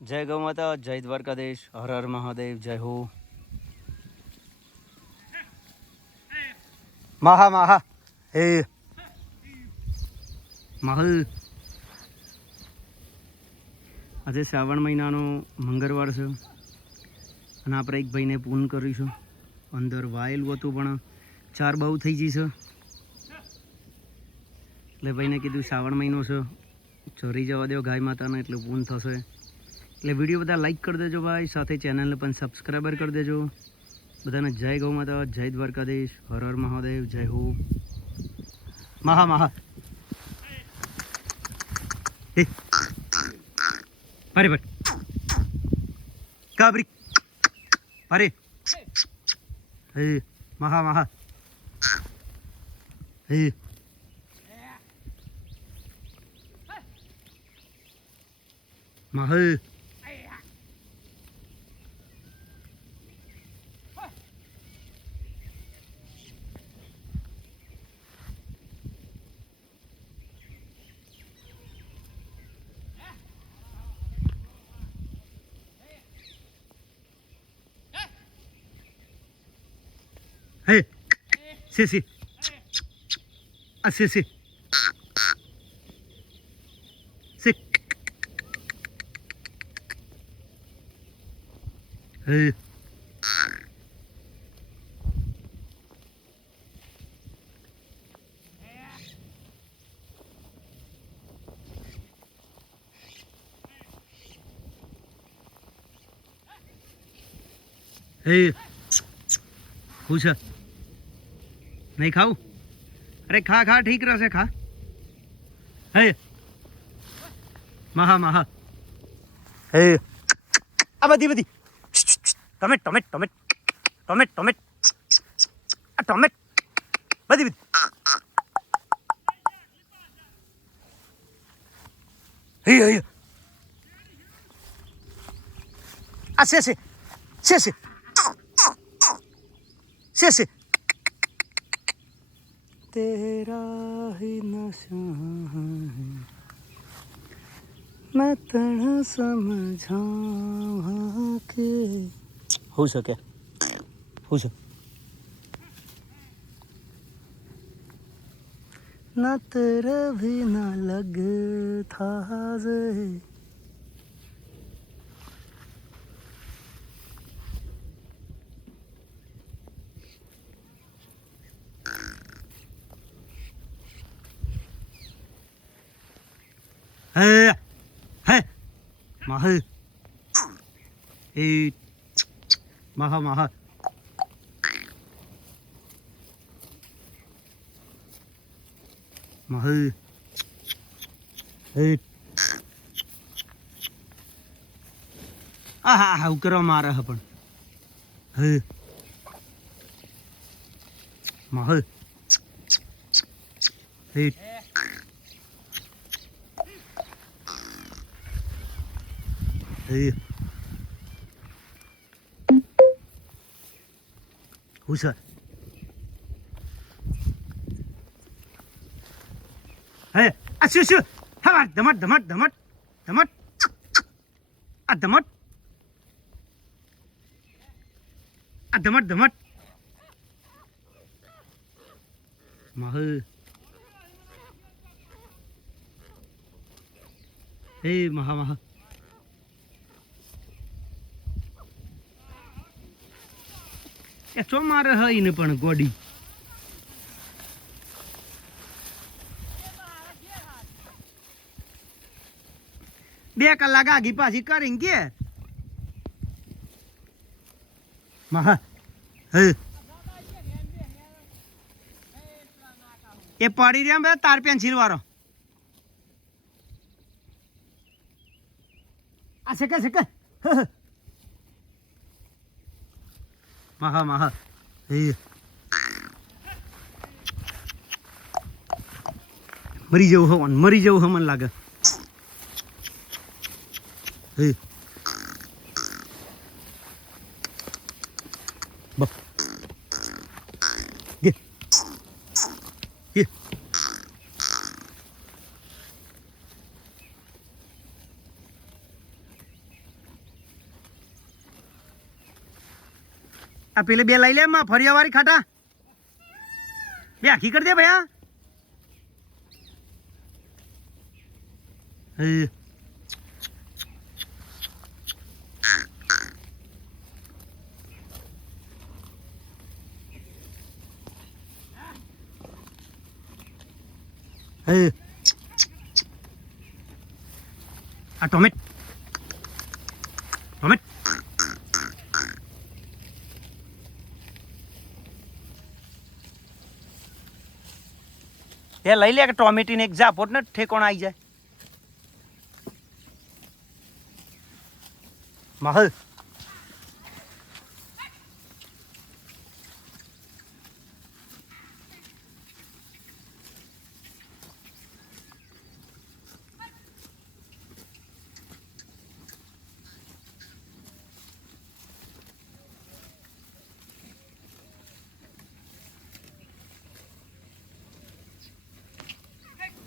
જય ગૌ માતા, જય દ્વારકાધીશ, હર હર મહાદેવ, જય હો મહા મહા હે મહલ. આજે શ્રાવણ મહિનાનો મંગળવાર છે અને આપણે એક ભાઈને પૂન કરીશું. અંદર વાયેલું હતું પણ 4 બહુ થઈ જઈ છે એટલે ભાઈને કીધું શ્રાવણ મહિનો છે, ચોરી જવા દો ગાય માતાને એટલે પૂન થશે. એટલે વિડીયો બધા લાઈક કરી દેજો ભાઈ, સાથે ચેનલને પણ સબસ્ક્રાઈબર કરી દેજો. બધાને જય ગૌ માતા, જય દ્વારકાધીશ, હર હર મહાદેવ, જય હો મહા મહા હે અરે ભાઈ કાબરી અરે હે મહા મહા હે મહા Hey, sí. Así, sí. Sí. Hey. Hey. પૂછ નહીં ખાવું? અરે ખા ખા, ઠીક રહેશે, ખા. હે મહા મહા હે આ બધી ટોમેટ ટોમેટ ટોમેટ ટોમેટ ટોમેટ આ ટોમેટ બધી હે હે આ છે तेरा ही नशा है मैं तन्हा समझा के हो શકે ना तेरा भी ना लगता जे હે મહ એ મહા મહા મહ એ હા હા ઉકરવા મારે હ પણ હે મહ એ એ હું છે હે આ શું હા ધમટ ધમટ ધમટ ધમટ આ ધમટ આ ધમટ ધમટ મહ એ મહા મહા એ ચો મારે હઈ ને પણ ગોડી બે કલાક આગી પાછી કરીને કે મહા હે એ પડી રહ્યા બે તાર પેન્સિલ વાળો આ શકે મહા મહા હે મરી જવું મને લાગે હે બપ ગે આ પેલે બે લઈ લે માં ફરિયાવાળી ખાટા બે આખી કરી દે ભૈયા આ ટોમેટ ટોમેટ એ લઈ લે કે ટોમેટીને એક ઝાપોટ ને ઠેકોણ આવી જાય મહલ